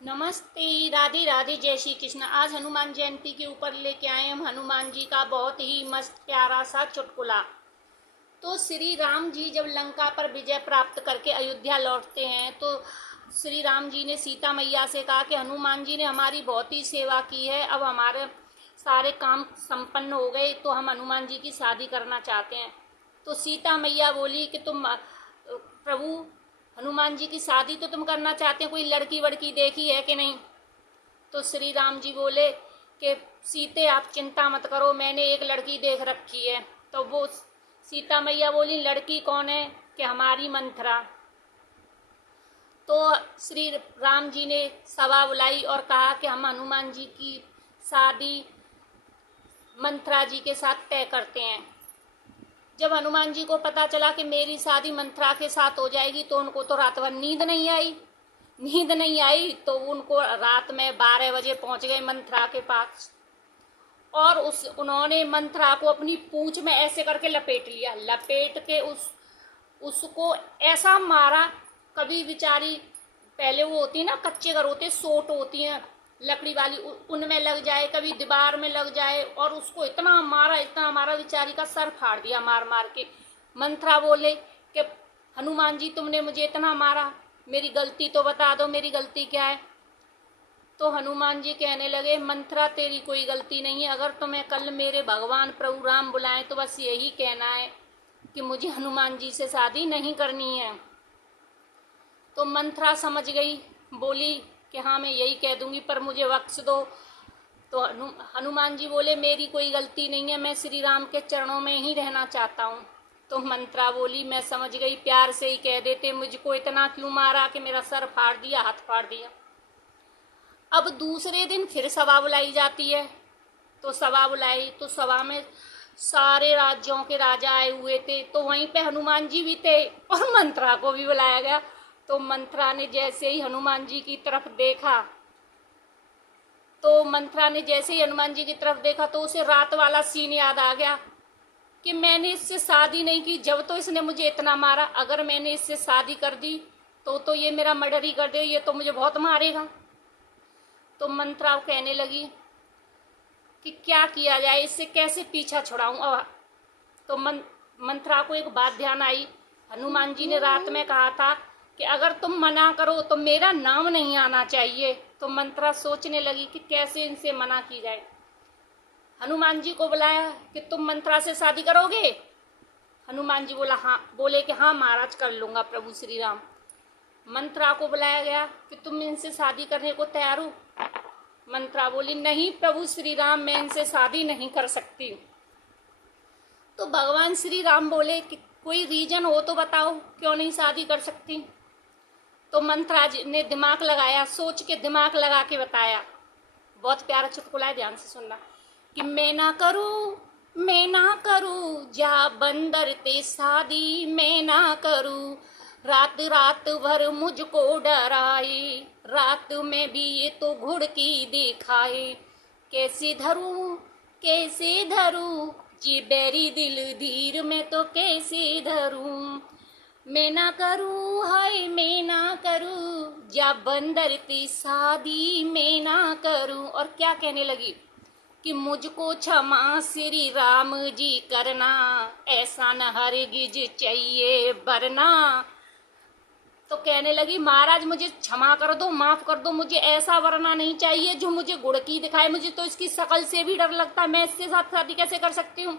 नमस्ते, राधे राधे, जय श्री कृष्ण। आज हनुमान जयंती के ऊपर लेके आए हम हनुमान जी का बहुत ही मस्त प्यारा सा चुटकुला। तो श्री राम जी जब लंका पर विजय प्राप्त करके अयोध्या लौटते हैं तो श्री राम जी ने सीता मैया से कहा कि हनुमान जी ने हमारी बहुत ही सेवा की है, अब हमारे सारे काम संपन्न हो गए तो हम हनुमान जी की शादी करना चाहते हैं। तो सीता मैया बोली कि तुम प्रभु हनुमान जी की शादी तो तुम करना चाहते हैं, कोई लड़की वड़की देखी है कि नहीं? तो श्री राम जी बोले कि सीते आप चिंता मत करो, मैंने एक लड़की देख रखी है। तो वो सीता मैया बोली लड़की कौन है? कि हमारी मंथरा। तो श्री राम जी ने सभा बुलाई और कहा कि हम हनुमान जी की शादी मंथरा जी के साथ तय करते हैं। जब हनुमान जी को पता चला कि मेरी शादी मंथरा के साथ हो जाएगी तो उनको तो रात भर नींद नहीं आई तो उनको रात में 12 बजे पहुंच गए मंथरा के पास और उन्होंने मंथरा को अपनी पूंछ में ऐसे करके लपेट लिया। लपेट के उसको ऐसा मारा, कभी बेचारी पहले वो होती है ना, कच्चे घर होते, सोट होती हैं लकड़ी वाली, उनमें लग जाए, कभी दीवार में लग जाए, और उसको इतना मारा बेचारी का सर फाड़ दिया मार मार के। मंथरा बोले कि हनुमान जी तुमने मुझे इतना मारा, मेरी गलती तो बता दो, मेरी गलती क्या है? तो हनुमान जी कहने लगे मंथरा तेरी कोई गलती नहीं है, अगर तुम्हें कल मेरे भगवान प्रभु राम बुलाएं तो बस यही कहना है कि मुझे हनुमान जी से शादी नहीं करनी है। तो मंथरा समझ गई, बोली कि हाँ मैं यही कह दूंगी पर मुझे बख्श दो। तो हनुमान जी बोले मेरी कोई गलती नहीं है, मैं श्री राम के चरणों में ही रहना चाहता हूँ। तो मंथरा बोली मैं समझ गई, प्यार से ही कह देते, मुझको इतना क्यों मारा कि मेरा सर फाड़ दिया, हाथ फाड़ दिया। अब दूसरे दिन फिर सभा बुलाई जाती है। तो सभा बुलाई तो सभा में सारे राज्यों के राजा आए हुए थे, तो वहीं पे हनुमान जी भी थे और मंथरा को भी बुलाया गया। तो मंथरा ने जैसे ही हनुमान जी की तरफ देखा तो उसे रात वाला सीन याद आ गया कि मैंने इससे शादी नहीं की, जब तो इसने मुझे इतना मारा, अगर मैंने इससे शादी कर दी तो ये मेरा मर्डर ही कर दे, ये तो मुझे बहुत मारेगा। तो मंथरा कहने लगी कि क्या किया जाए, इससे कैसे पीछा छुड़ाऊं। तो मंथरा को एक बात ध्यान आई, हनुमान जी ने रात में कहा था कि अगर तुम मना करो तो मेरा नाम नहीं आना चाहिए। तो मंथरा सोचने लगी कि कैसे इनसे मना की जाए। हनुमान जी को बुलाया कि तुम मंथरा से शादी करोगे? हनुमान जी बोले कि हाँ महाराज कर लूंगा प्रभु श्री राम। मंथरा को बुलाया गया कि तुम इनसे शादी करने को तैयार हो? मंथरा बोली नहीं प्रभु श्री राम, मैं इनसे शादी नहीं कर सकती। तो भगवान श्री राम बोले कि कोई रीजन हो तो बताओ क्यों नहीं शादी कर सकती। तो मंथरा ने दिमाग लगाया, सोच के दिमाग लगा के बताया। बहुत प्यारा चुटकुला है, ध्यान से सुनना। कि मैं ना करूँ जा बंदर ते शादी, मैं ना करूँ रात रात भर मुझको डराए, रात में भी ये तो घुड़की दिखाए, कैसे धरूं जी बैरी दिल धीर में तो कैसे धरूं। मैं ना करूँ जा बंदर की शादी, मैं ना करूँ। और क्या कहने लगी कि मुझको क्षमा श्री राम जी करना, ऐसा न हरगिज चाहिए वरना। तो कहने लगी महाराज मुझे क्षमा कर दो, माफ कर दो, मुझे ऐसा वरना नहीं चाहिए जो मुझे गुड़की दिखाए, मुझे तो इसकी शकल से भी डर लगता है, मैं इसके साथ शादी कैसे कर सकती हूँ।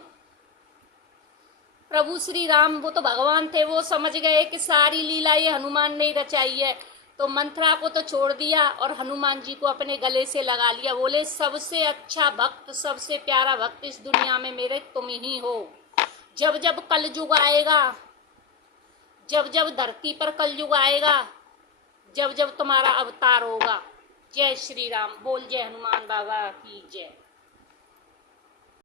प्रभु श्री राम वो तो भगवान थे, वो समझ गए कि सारी लीला ये हनुमान ने रचाई है। तो मंथरा को तो छोड़ दिया और हनुमान जी को अपने गले से लगा लिया। बोले सबसे अच्छा भक्त, सबसे प्यारा भक्त इस दुनिया में मेरे तुम ही हो। जब जब कलयुग आएगा, जब जब धरती पर कलयुग आएगा, जब जब तुम्हारा अवतार होगा, जय श्री राम। बोल जय हनुमान बाबा की जय।